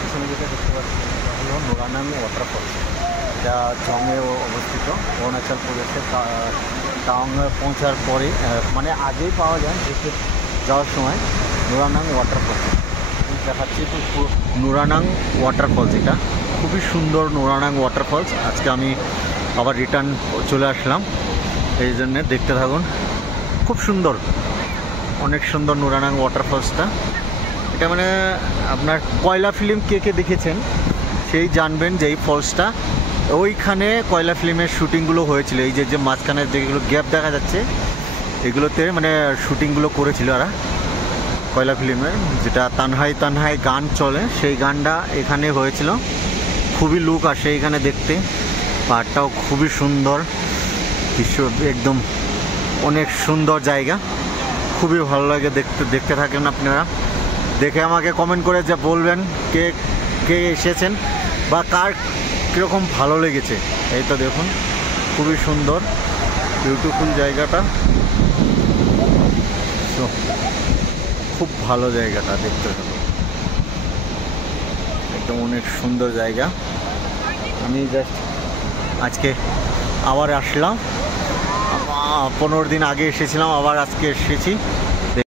পিছনে যেটা দেখতে পাচ্ছি এটা হলো নুরানাং ওয়াটারফলস। এটা চংয়ে অবস্থিত, অরুণাচল প্রদেশের টাওয়াং পৌঁছার পরে মানে আগেই পাওয়া যায় যেতে যাওয়ার সময় নুরানাং ওয়াটারফলস দেখাচ্ছি। তো নুরানাং ওয়াটারফলস এটা খুবই সুন্দর। নুরানাং ওয়াটারফলস আজকে আমি আবার রিটার্ন চলে আসলাম, এই জন্যে দেখতে থাকুন। খুব সুন্দর, অনেক সুন্দর নুরানাং ওয়াটারফলসটা। এটা মানে আপনার কয়লা ফিল্ম কে কে দেখেছেন সেই জানবেন যে এই ফলসটা ওইখানে কয়লা ফিল্মের শ্যুটিংগুলো হয়েছিল। এই যে মাঝখানে যেগুলো গ্যাপ দেখা যাচ্ছে এগুলোতে মানে শ্যুটিংগুলো করেছিল ওরা কয়লা ফিল্মের, যেটা তানহাই তানহাই গান চলে সেই গানটা এখানে হয়েছিল। খুবই লুক আসে এখানে দেখতে, পাহাড়টাও খুবই সুন্দর দৃশ্য, একদম অনেক সুন্দর জায়গা, খুবই ভালো লাগে দেখতে থাকেন আপনারা। দেখে আমাকে কমেন্ট করে যা বলবেন কে কে এসেছেন বা কার কীরকম ভালো লেগেছে। এই তো দেখুন খুবই সুন্দর বিউটিফুল জায়গাটা, তো খুব ভালো জায়গাটা দেখতে থাকুন, একদম অনেক সুন্দর জায়গা। আমি জাস্ট আজকে আবার আসলাম, 15 দিন আগে এসেছিলাম, আবার আজকে এসেছি।